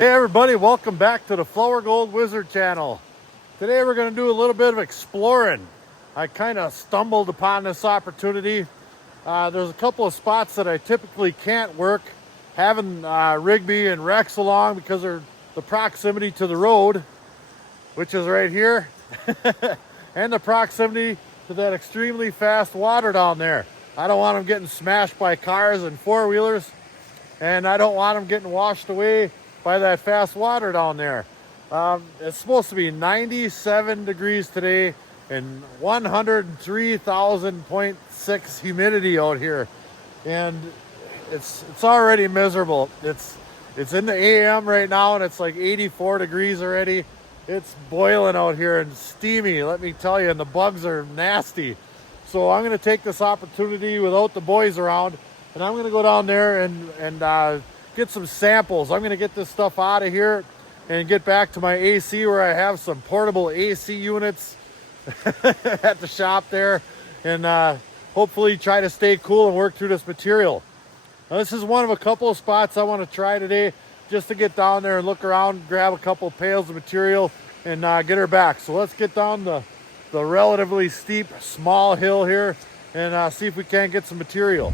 Hey everybody, welcome back to the Flourgoldwizards channel. Today we're going to do a little bit of exploring. I kind of stumbled upon this opportunity. There's a couple of spots that I typically can't work, having Rigby and Rex along because of the proximity to the road, which is right here, and the proximity to that extremely fast water down there. I don't want them getting smashed by cars and four-wheelers, and I don't want them getting washed away by that fast water down there. It's supposed to be 97 degrees today and 103,000.6 humidity out here, and it's already miserable. It's in the AM right now and it's like 84 degrees already. It's boiling out here and steamy, let me tell you, and the bugs are nasty. So I'm going to take this opportunity without the boys around, and I'm going to go down there and get some samples. I'm going to get this stuff out of here and get back to my AC, where I have some portable AC units at the shop there, and hopefully try to stay cool and work through this material. Now, this is one of a couple of spots I want to try today, just to get down there and look around, grab a couple of pails of material, and get her back. So let's get down the relatively steep, small hill here and see if we can't get some material.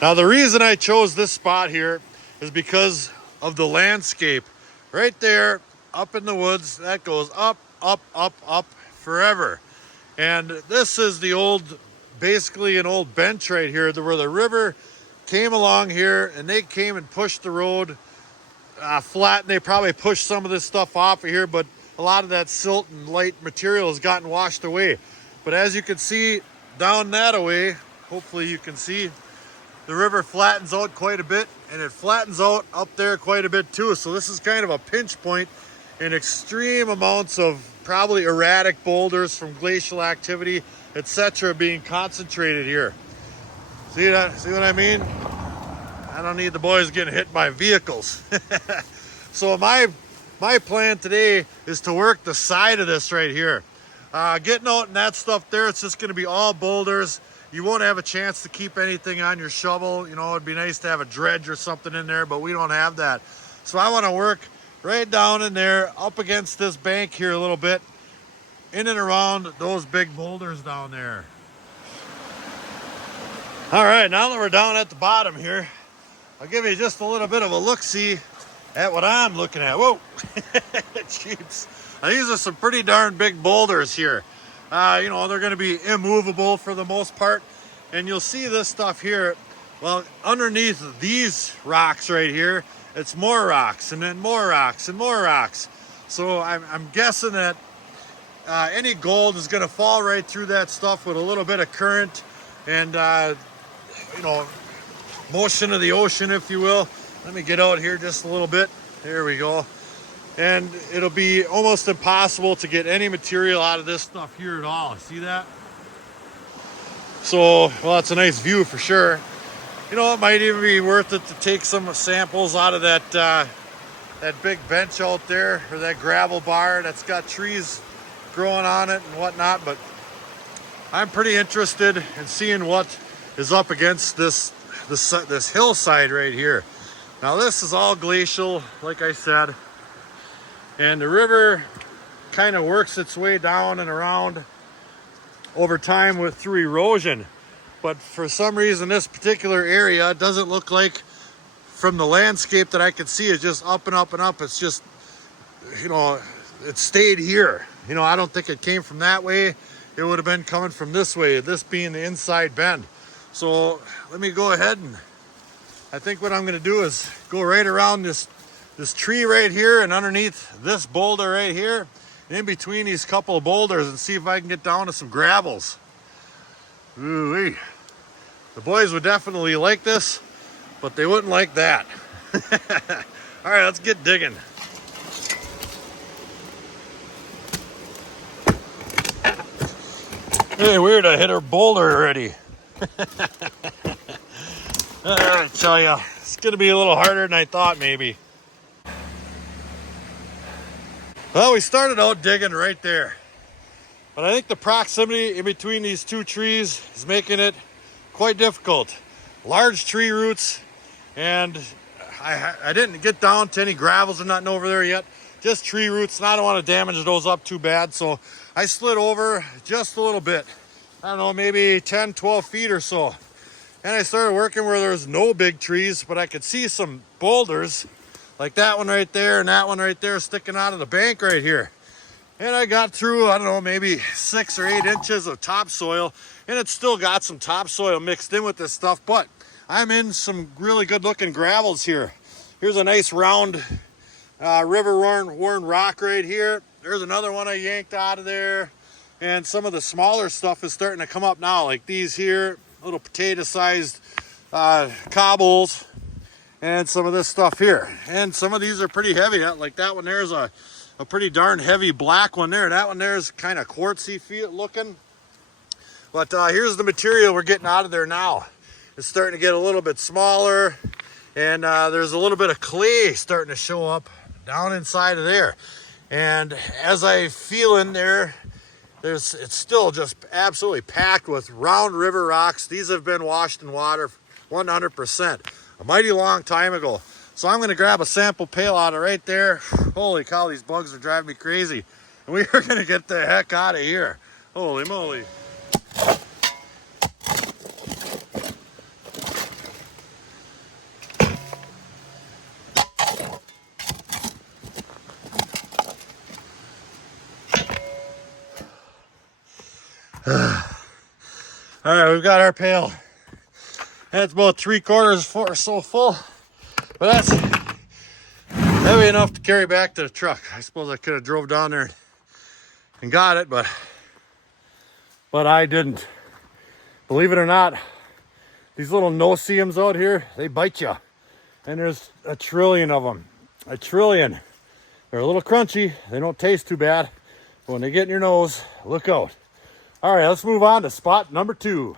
Now, the reason I chose this spot here is because of the landscape. Right there, up in the woods, that goes up, up, up, up forever. And this is the old, basically an old bench right here, where the river came along here and they came and pushed the road flat, and they probably pushed some of this stuff off of here, but a lot of that silt and light material has gotten washed away. But as you can see down that way, hopefully you can see, the river flattens out quite a bit, and it flattens out up there quite a bit too. So this is kind of a pinch point in extreme amounts of probably erratic boulders from glacial activity, etc., being concentrated here. See that? See what I mean? I don't need the boys getting hit by vehicles. So my plan today is to work the side of this right here. Getting out and that stuff there, it's just going to be all boulders. You won't have a chance to keep anything on your shovel. You know, it'd be nice to have a dredge or something in there, but we don't have that. So I want to work right down in there, up against this bank here a little bit, in and around those big boulders down there. All right, now that we're down at the bottom here, I'll give you just a little bit of a look-see at what I'm looking at. Whoa, jeeps. Now, these are some pretty darn big boulders here. You know, they're going to be immovable for the most part. And you'll see this stuff here. Well, underneath these rocks right here, it's more rocks, and then more rocks and more rocks. So I'm guessing that any gold is going to fall right through that stuff with a little bit of current and, you know, motion of the ocean, if you will. Let me get out here just a little bit. There we go. And it'll be almost impossible to get any material out of this stuff here at all. See that? So, well, it's a nice view for sure. You know, it might even be worth it to take some samples out of that that big bench out there, or that gravel bar that's got trees growing on it and whatnot. But I'm pretty interested in seeing what is up against this hillside right here. Now, this is all glacial, like I said. And the river kind of works its way down and around over time through erosion. But for some reason, this particular area doesn't look like, from the landscape that I could see, it's just up and up and up. It's just, you know, it stayed here. You know, I don't think it came from that way. It would have been coming from this way, this being the inside bend. So let me go ahead, and I think what I'm going to do is go right around this tree right here and underneath this boulder right here, and in between these couple of boulders, and see if I can get down to some gravels. Ooh-wee. The boys would definitely like this, but they wouldn't like that. All right, let's get digging. Hey, weird, I hit a boulder already. I tell you, it's gonna be a little harder than I thought maybe. Well, we started out digging right there, but I think the proximity in between these two trees is making it quite difficult. Large tree roots, and I didn't get down to any gravels or nothing over there yet. Just tree roots, and I don't want to damage those up too bad. So I slid over just a little bit. I don't know, maybe 10, 12 feet or so. And I started working where there's no big trees, but I could see some boulders like that one right there and that one right there sticking out of the bank right here. And I got through, I don't know, maybe 6 or 8 inches of topsoil, and it's still got some topsoil mixed in with this stuff, but I'm in some really good looking gravels here. Here's a nice round river worn rock right here. There's another one I yanked out of there. And some of the smaller stuff is starting to come up now, like these here, little potato-sized cobbles, and some of this stuff here. And some of these are pretty heavy. Like that one there's a pretty darn heavy black one there. That one there is kind of quartzy looking. But here's the material we're getting out of there now. It's starting to get a little bit smaller, and there's a little bit of clay starting to show up down inside of there. And as I feel in there, it's still just absolutely packed with round river rocks. These have been washed in water 100%, a mighty long time ago. So I'm gonna grab a sample pail out of right there. Holy cow, these bugs are driving me crazy. And we are gonna get the heck out of here. Holy moly. All right, we've got our pail. That's about 3/4 or so full, but that's heavy enough to carry back to the truck. I suppose I could have drove down there and got it, but I didn't. Believe it or not, these little no-see-ums out here, they bite you. And there's a trillion of them. A trillion. They're a little crunchy. They don't taste too bad. But when they get in your nose, look out. All right, let's move on to spot number 2.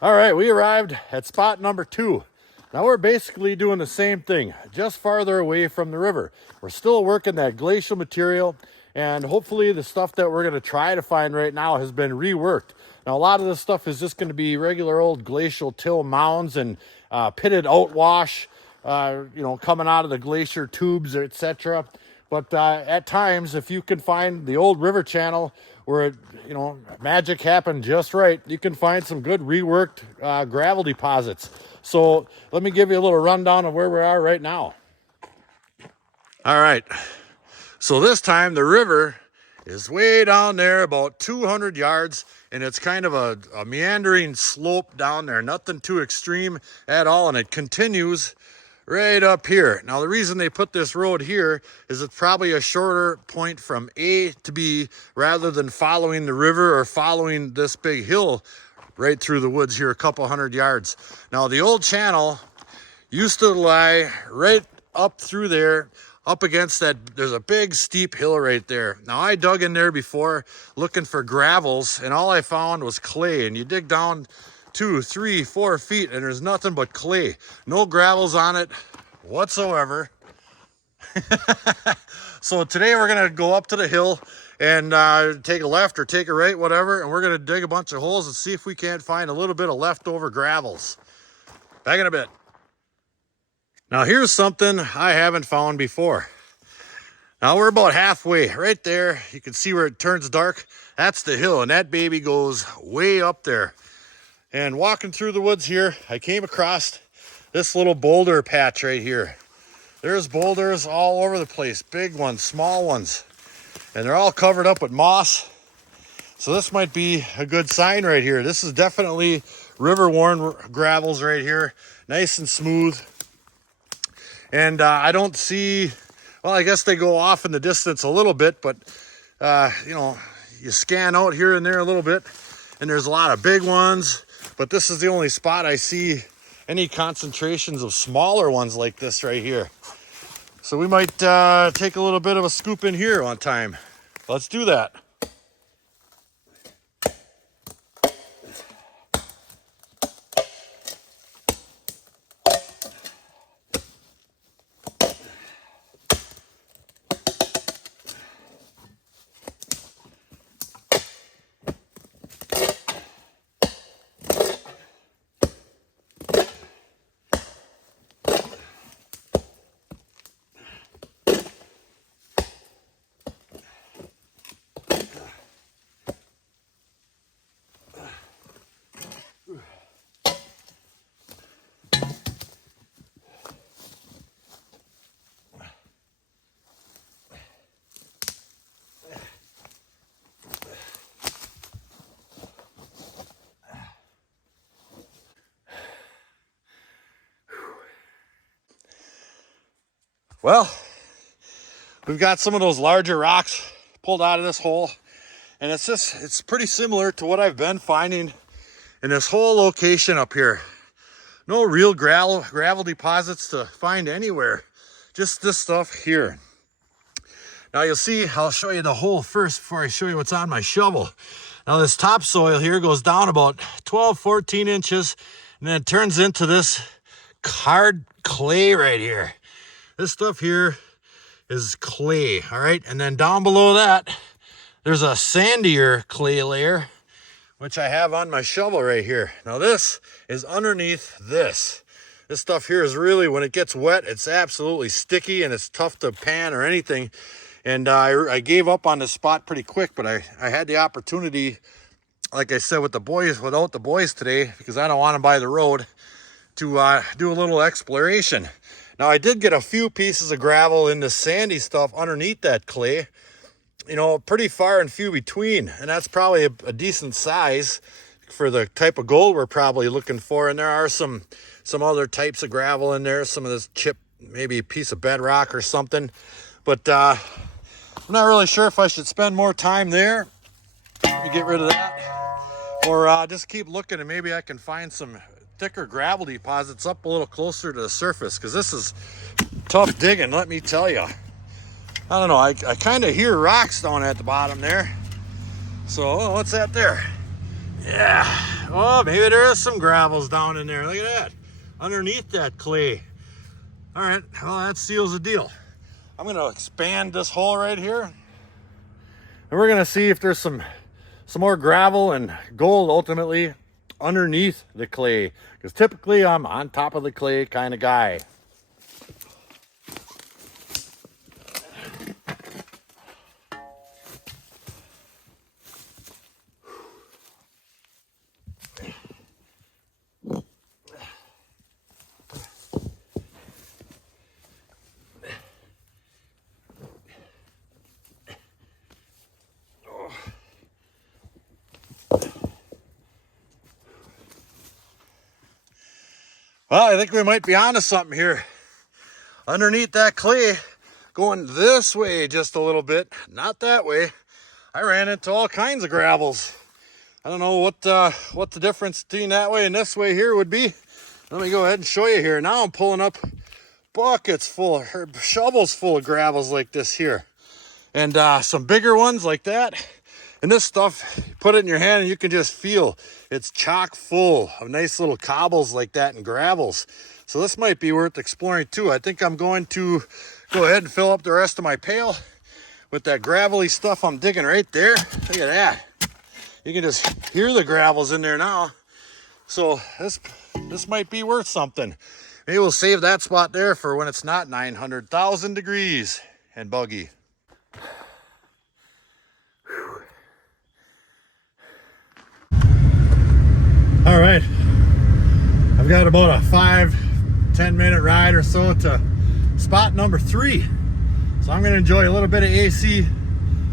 All right, we arrived at spot number 2. Now we're basically doing the same thing, just farther away from the river. We're still working that glacial material, and hopefully the stuff that we're gonna try to find right now has been reworked. Now a lot of this stuff is just gonna be regular old glacial till mounds and pitted outwash, coming out of the glacier tubes, etc. But at times, if you can find the old river channel where magic happened just right, you can find some good reworked gravel deposits. So let me give you a little rundown of where we are right now. All right, so this time the river is way down there about 200 yards, and it's kind of a meandering slope down there, nothing too extreme at all, and it continues right up here. Now the reason they put this road here is it's probably a shorter point from A to B rather than following the river or following this big hill right through the woods here a couple hundred yards. Now the old channel used to lie right up through there, up against that. There's a big steep hill right there. Now I dug in there before looking for gravels, and all I found was clay. And you dig down 2, 3, 4 feet and there's nothing but clay. No gravels on it whatsoever. So today we're gonna go up to the hill and take a left or take a right, whatever, and we're gonna dig a bunch of holes and see if we can't find a little bit of leftover gravels. Back in a bit. Now here's something I haven't found before. Now we're about halfway right there. You can see where it turns dark. That's the hill, and that baby goes way up there. And walking through the woods here, I came across this little boulder patch right here. There's boulders all over the place, big ones, small ones, and they're all covered up with moss. So this might be a good sign right here. This is definitely river-worn gravels right here, nice and smooth. And I don't see, well, I guess they go off in the distance a little bit, but you scan out here and there a little bit, and there's a lot of big ones. But this is the only spot I see any concentrations of smaller ones like this right here. So we might take a little bit of a scoop in here on time. Let's do that. Well, we've got some of those larger rocks pulled out of this hole, and it's pretty similar to what I've been finding in this whole location up here. No real gravel deposits to find anywhere, just this stuff here. Now you'll see, I'll show you the hole first before I show you what's on my shovel. Now this topsoil here goes down about 12, 14 inches, and then it turns into this hard clay right here. This stuff here is clay, all right? And then down below that, there's a sandier clay layer, which I have on my shovel right here. Now this is underneath this. This stuff here is really, when it gets wet, it's absolutely sticky and it's tough to pan or anything. And I gave up on this spot pretty quick, but I had the opportunity, like I said, without the boys today, because I don't want them by the road, to do a little exploration. Now I did get a few pieces of gravel in the sandy stuff underneath that clay, you know, pretty far and few between, and that's probably a decent size for the type of gold we're probably looking for. And there are some other types of gravel in there, some of this chip, maybe a piece of bedrock or something, but I'm not really sure if I should spend more time there to get rid of that, or just keep looking and maybe I can find some thicker gravel deposits up a little closer to the surface, because this is tough digging, let me tell you. I don't know, I kind of hear rocks down at the bottom there. So, oh, what's that there? Yeah, oh, maybe there is some gravels down in there. Look at that, underneath that clay. All right, well, that seals the deal. I'm gonna expand this hole right here, and we're gonna see if there's some more gravel and gold ultimately underneath the clay, because typically I'm on top of the clay kind of guy. Well, I think we might be onto something here. Underneath that clay, going this way just a little bit, not that way, I ran into all kinds of gravels. I don't know what the difference between that way and this way here would be. Let me go ahead and show you here. Now I'm pulling up buckets full, or shovels full of gravels like this here. And some bigger ones like that. And this stuff, you put it in your hand and you can just feel it's chock full of nice little cobbles like that and gravels. So this might be worth exploring too. I think I'm going to go ahead and fill up the rest of my pail with that gravelly stuff I'm digging right there. Look at that. You can just hear the gravels in there now. So this might be worth something. Maybe we'll save that spot there for when it's not 900,000 degrees and buggy. All right, I've got about a 5-10 minute ride or so to spot number 3. So I'm gonna enjoy a little bit of AC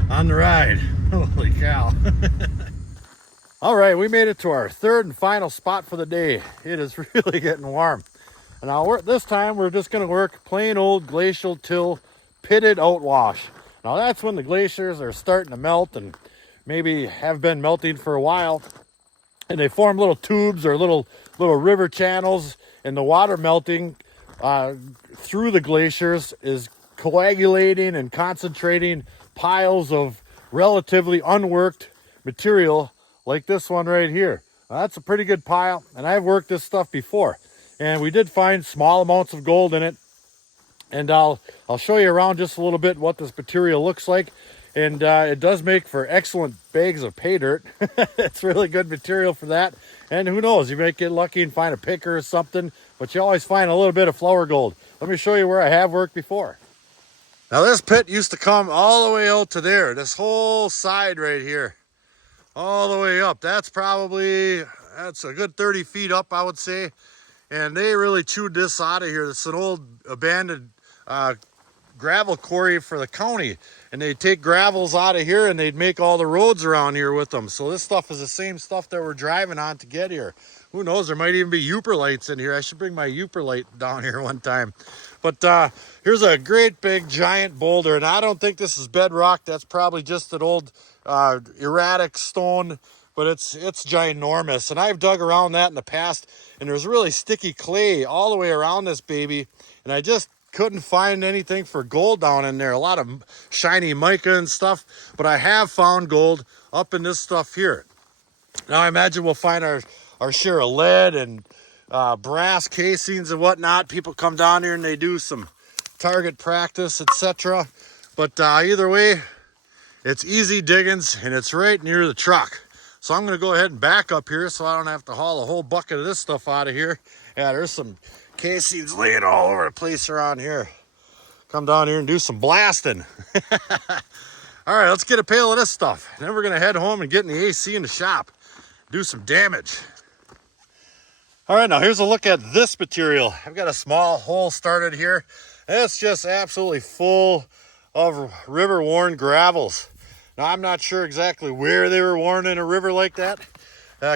on the ride. Holy cow. All right, we made it to our third and final spot for the day. It is really getting warm. And now this time we're just gonna work plain old glacial till pitted outwash. Now that's when the glaciers are starting to melt and maybe have been melting for a while. And they form little tubes or little river channels, and the water melting through the glaciers is coagulating and concentrating piles of relatively unworked material like this one right here. Now, that's a pretty good pile, and I've worked this stuff before, and we did find small amounts of gold in it. And I'll show you around just a little bit what this material looks like. And it does make for excellent bags of pay dirt. It's really good material for that. And who knows, you might get lucky and find a picker or something, but you always find a little bit of flour gold. Let me show you where I have worked before. Now this pit used to come all the way out to there, this whole side right here, all the way up. That's a good 30 feet up, I would say. And they really chewed this out of here. It's an old abandoned gravel quarry for the county, and they'd take gravels out of here and they'd make all the roads around here with them. So this stuff is the same stuff that we're driving on to get here. Who knows, there might even be Yooperlights in here. I should bring my Yooperlight down here one time. But here's a great big giant boulder, and I don't think this is bedrock. That's probably just an old erratic stone, but it's ginormous. And I've dug around that in the past, and there's really sticky clay all the way around this baby, and I just couldn't find anything for gold down in there. A lot of shiny mica and stuff, but I have found gold up in this stuff here. Now I imagine we'll find our share of lead and brass casings and whatnot. People come down here and they do some target practice, etc. But either way, it's easy diggings and it's right near the truck. So I'm going to go ahead and back up here so I don't have to haul a whole bucket of this stuff out of here. Yeah, there's some casings laying all over the place around here. Come down here and do some blasting. All right, let's get a pail of this stuff. Then we're going to head home and get in the AC in the shop. Do some damage. All right, now here's a look at this material. I've got a small hole started here. It's just absolutely full of river-worn gravels. Now, I'm not sure exactly where they were worn in a river like that.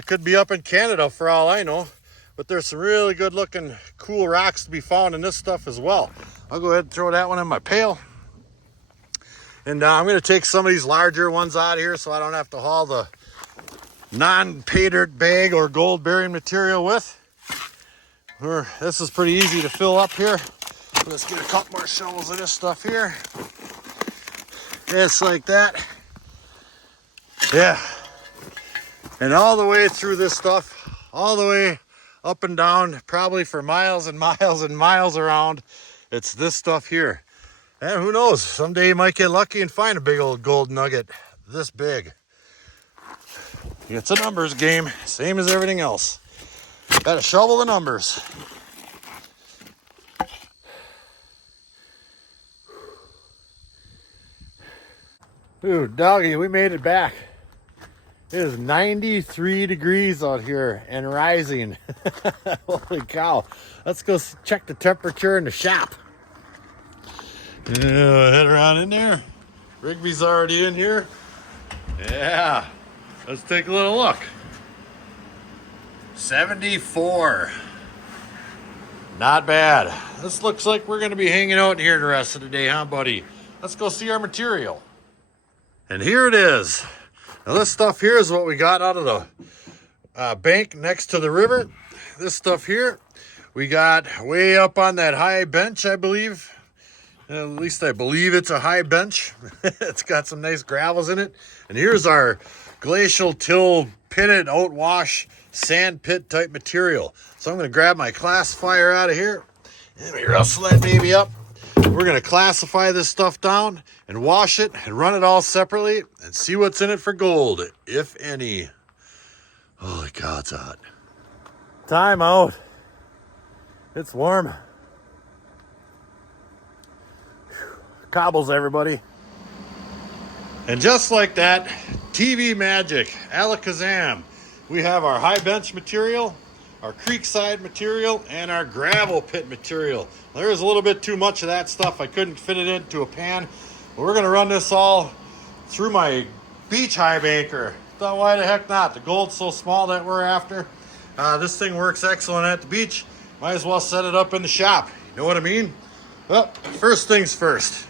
Could be up in Canada for all I know. But there's some really good-looking, cool rocks to be found in this stuff as well. I'll go ahead and throw that one in my pail. And I'm going to take some of these larger ones out of here so I don't have to haul the non-paydirt bag or gold bearing material with. This is pretty easy to fill up here. Let's get a couple more shovels of this stuff here. Just like that. Yeah. And all the way through this stuff, all the way up and down, probably for miles and miles and miles around, it's this stuff here. And who knows, someday you might get lucky and find a big old gold nugget this big. It's a numbers game, same as everything else. Gotta shovel the numbers. Dude, doggy, we made it back. It is 93 degrees out here and rising. Holy cow. Let's go check the temperature in the shop. Head around in there. Rigby's already in here. Yeah. Let's take a little look. 74. Not bad. This looks like we're going to be hanging out here the rest of the day, huh, buddy? Let's go see our material. And here it is. Now this stuff here is what we got out of the bank next to the river. This stuff here we got way up on that high bench, I believe. At least I believe it's a high bench. It's got some nice gravels in it. And here's our glacial till pitted outwash sand pit type material. So I'm going to grab my classifier out of here. Let me rustle that baby up. We're going to classify this stuff down and wash it and run it all separately and see what's in it for gold, if any. Holy cow, it's hot. Time out. It's warm. Whew. Cobbles, everybody. And just like that, TV magic, alakazam. We have our high bench material, our creekside material, and our gravel pit material. There's a little bit too much of that stuff. I couldn't fit it into a pan. But we're going to run this all through my beach high banker. Thought, why the heck not? The gold's so small that we're after. This thing works excellent at the beach. Might as well set it up in the shop. You know what I mean? Well, first things first.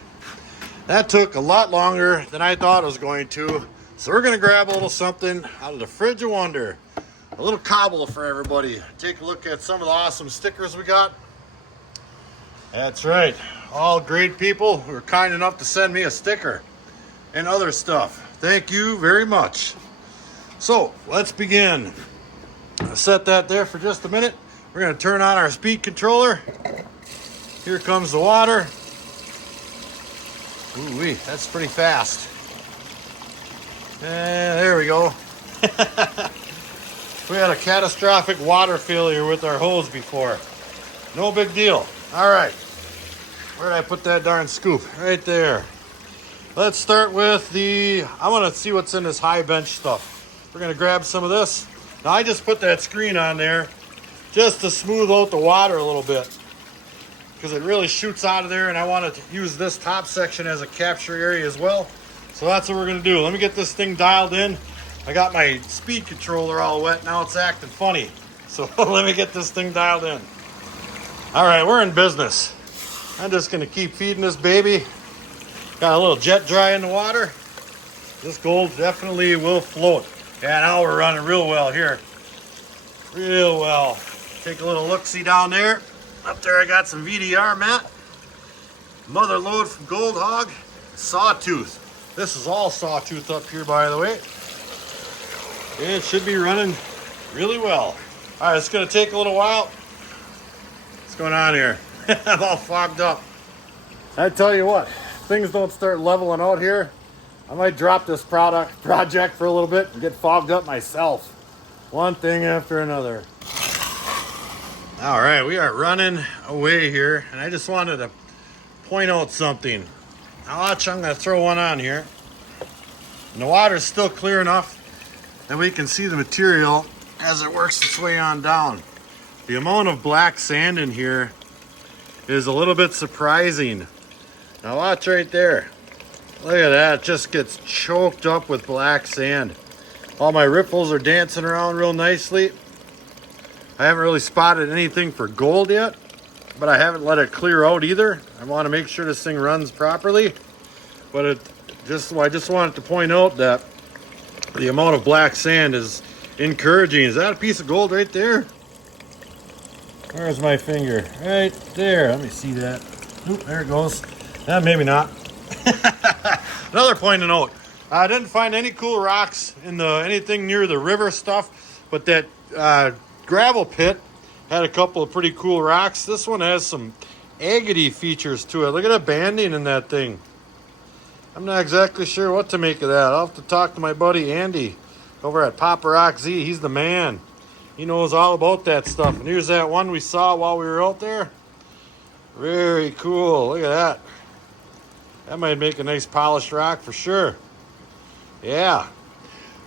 That took a lot longer than I thought it was going to. So we're going to grab a little something out of the fridge of wonder. A little cobble for everybody. Take a look at some of the awesome stickers we got. That's right. All great people who are kind enough to send me a sticker and other stuff. Thank you very much. So let's begin. I'll set that there for just a minute. We're going to turn on our speed controller. Here comes the water. Ooh-wee, that's pretty fast. And there we go. We had a catastrophic water failure with our hose before. No big deal. All right. Where did I put that darn scoop? Right there. Let's start with I want to see what's in this high bench stuff. We're going to grab some of this. Now, I just put that screen on there just to smooth out the water a little bit, because it really shoots out of there, and I want to use this top section as a capture area as well. So that's what we're going to do. Let me get this thing dialed in. I got my speed controller all wet. Now it's acting funny. So let me get this thing dialed in. All right, we're in business. I'm just gonna keep feeding this baby. Got a little jet dry in the water. This gold definitely will float. Yeah, now we're running real well here. Real well. Take a little look-see down there. Up there I got some VDR mat. Mother lode from Gold Hog. Sawtooth. This is all sawtooth up here, by the way. And it should be running really well. All right, it's gonna take a little while. What's going on here? I'm all fogged up. I tell you what, if things don't start leveling out here, I might drop this project for a little bit and get fogged up myself. One thing after another. All right, we are running away here, and I just wanted to point out something. Now watch, I'm gonna throw one on here. And the water's still clear enough that we can see the material as it works its way on down. The amount of black sand in here is a little bit surprising. Now watch right there. Look at that, it just gets choked up with black sand. All my riffles are dancing around real nicely. I haven't really spotted anything for gold yet, but I haven't let it clear out either. I want to make sure this thing runs properly. But I just wanted to point out that the amount of black sand is encouraging. Is that a piece of gold right there? Where's my finger? Right there. Let me see that. Oop, there it goes. Maybe not. Another point to note. I didn't find any cool rocks in anything near the river stuff, but that gravel pit had a couple of pretty cool rocks. This one has some agate features to it. Look at the banding in that thing. I'm not exactly sure what to make of that. I'll have to talk to my buddy Andy over at Papa Rock Z. He's the man. He knows all about that stuff. And here's that one we saw while we were out there. Very cool. Look at that. That might make a nice polished rock for sure. Yeah.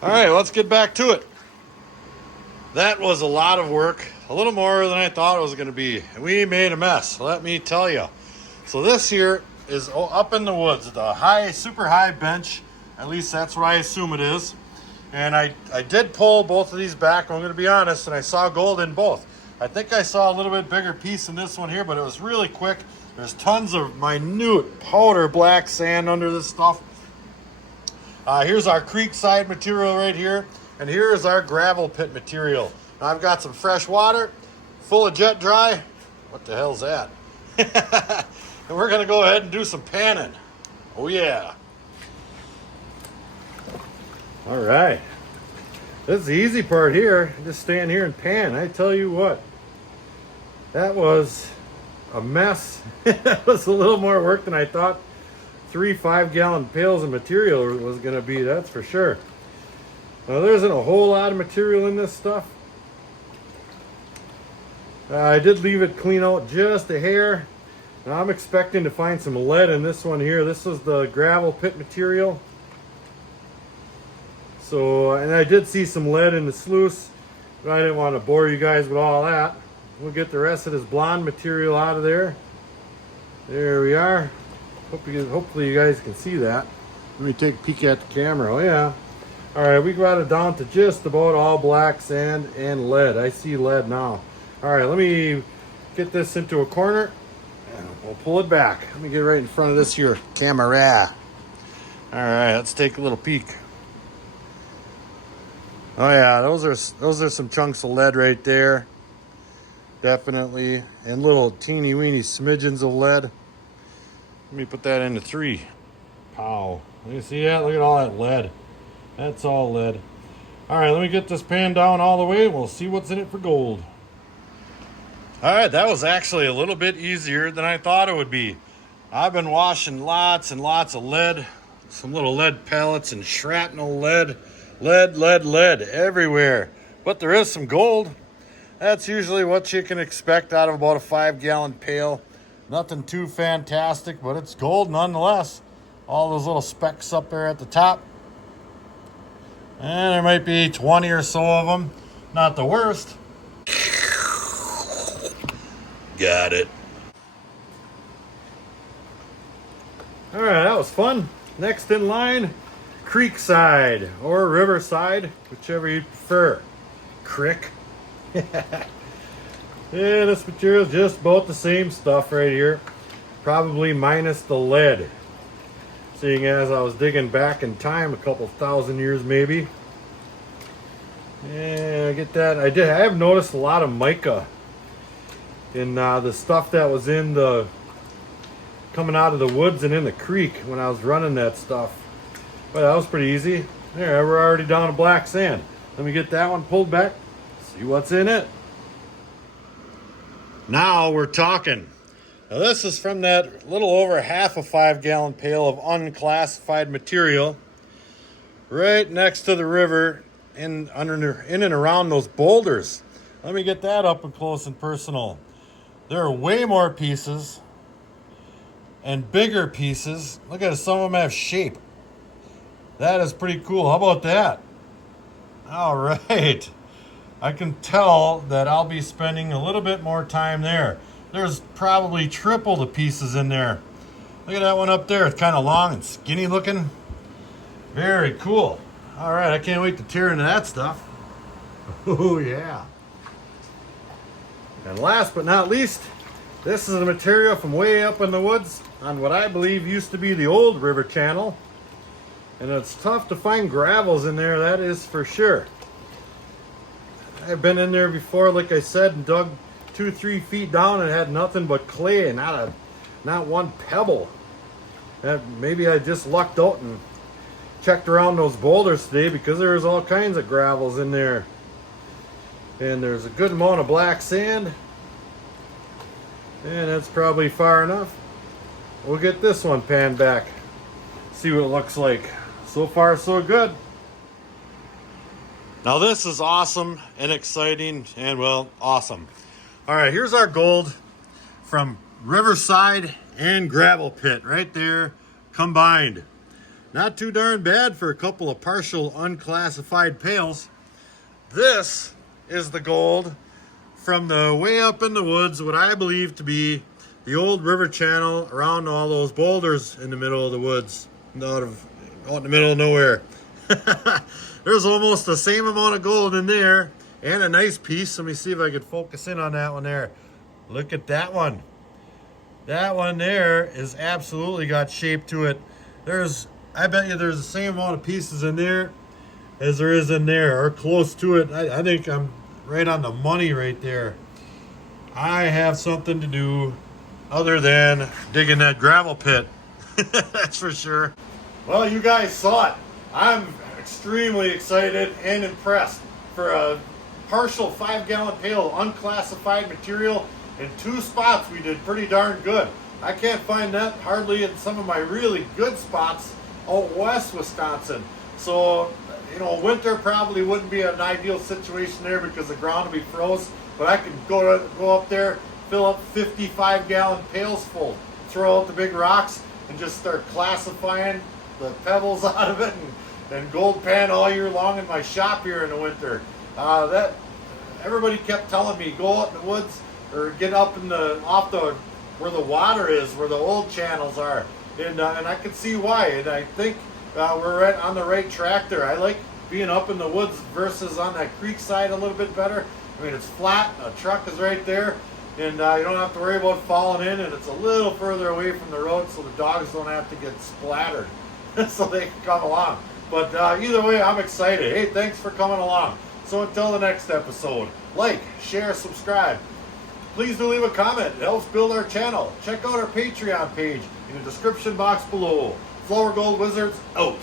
All right, let's get back to it. That was a lot of work. A little more than I thought it was going to be. And we made a mess, let me tell you. So this here is up in the woods, the super high bench. At least that's what I assume it is. And I did pull both of these back, I'm going to be honest, and I saw gold in both. I think I saw a little bit bigger piece in this one here, but it was really quick. There's tons of minute powder black sand under this stuff. Here's our creek side material right here, and here is our gravel pit material. Now I've got some fresh water, full of jet dry. What the hell's that? And we're going to go ahead and do some panning. Oh yeah. All right. This is the easy part here. Just stand here and pan. I tell you what, that was a mess. That was a little more work than I thought 3 5-gallon pails of material was going to be, that's for sure. Now there isn't a whole lot of material in this stuff. I did leave it clean out just a hair. Now I'm expecting to find some lead in this one here. This is the gravel pit material. So, and I did see some lead in the sluice, but I didn't want to bore you guys with all that. We'll get the rest of this blonde material out of there. There we are. Hopefully you guys can see that. Let me take a peek at the camera. Oh yeah. All right, we got it down to just about all black sand and lead. I see lead now. All right, let me get this into a corner and we'll pull it back. Let me get right in front of this here camera. All right, let's take a little peek. Oh yeah, those are some chunks of lead right there. Definitely. And little teeny weeny smidgens of lead. Let me put that into 3. Pow. You see that? Look at all that lead. That's all lead. All right, let me get this pan down all the way. We'll see what's in it for gold. All right, that was actually a little bit easier than I thought it would be. I've been washing lots and lots of lead. Some little lead pellets and shrapnel lead. Lead everywhere. But there is some gold. That's usually what you can expect out of about a 5-gallon pail. Nothing too fantastic, but it's gold nonetheless. All those little specks up there at the top. And there might be 20 or so of them. Not the worst. Got it. All right, that was fun. Next in line, creekside or riverside, whichever you prefer. Crick. Yeah, this material is just about the same stuff right here. Probably minus the lead. Seeing as I was digging back in time a couple thousand years maybe. Yeah, I get that. I have noticed a lot of mica in the stuff that was in the coming out of the woods and in the creek when I was running that stuff. But that was pretty easy. There, we're already down to black sand. Let me get that one pulled back, see what's in it. Now we're talking. Now this is from that little over half a 5-gallon pail of unclassified material right next to the river in and around those boulders. Let me get that up and close and personal. There are way more pieces and bigger pieces. Look at it, some of them have shape. That is pretty cool. How about that? All right. I can tell that I'll be spending a little bit more time there. There's probably triple the pieces in there. Look at that one up there. It's kind of long and skinny looking. Very cool. All right, I can't wait to tear into that stuff. Oh, yeah. And last but not least, this is the material from way up in the woods on what I believe used to be the old river channel. And it's tough to find gravels in there, that is for sure. I've been in there before, like I said, and dug 2-3 feet down and had nothing but clay and not one pebble. And maybe I just lucked out and checked around those boulders today, because there's all kinds of gravels in there. And there's a good amount of black sand. And that's probably far enough. We'll get this one panned back. See what it looks like. So far, so good. Now this is awesome and exciting and, well, awesome. All right, here's our gold from Riverside and Gravel Pit right there combined. Not too darn bad for a couple of partial unclassified pails. This is the gold from the way up in the woods, what I believe to be the old river channel around all those boulders in the middle of the woods, out in the middle of nowhere. There's almost the same amount of gold in there and a nice piece. Let me see if I could focus in on that one there. Look at that one. That one there is absolutely got shape to it. I bet you there's the same amount of pieces in there as there is in there, or close to it. I think I'm right on the money right there. I have something to do other than digging that gravel pit. That's for sure. Well, you guys saw it. I'm extremely excited and impressed. For a partial 5-gallon pail of unclassified material in 2 spots, we did pretty darn good. I can't find that hardly in some of my really good spots out west Wisconsin. So, you know, winter probably wouldn't be an ideal situation there because the ground would be froze. But I could go up there, fill up 55-gallon pails full, throw out the big rocks, and just start classifying the pebbles out of it, and gold pan all year long in my shop here in the winter. That everybody kept telling me, go out in the woods or get up in where the water is, where the old channels are, and I can see why. And I think we're right on the right track there. I like being up in the woods versus on that creek side a little bit better. I mean, it's flat, a truck is right there, and you don't have to worry about falling in, and it's a little further away from the road so the dogs don't have to get splattered so they can come along. But either way, I'm excited. Hey, thanks for coming along. So until the next episode, like, share, subscribe. Please do leave a comment. It helps build our channel. Check out our Patreon page in the description box below. Flourgoldwizards out.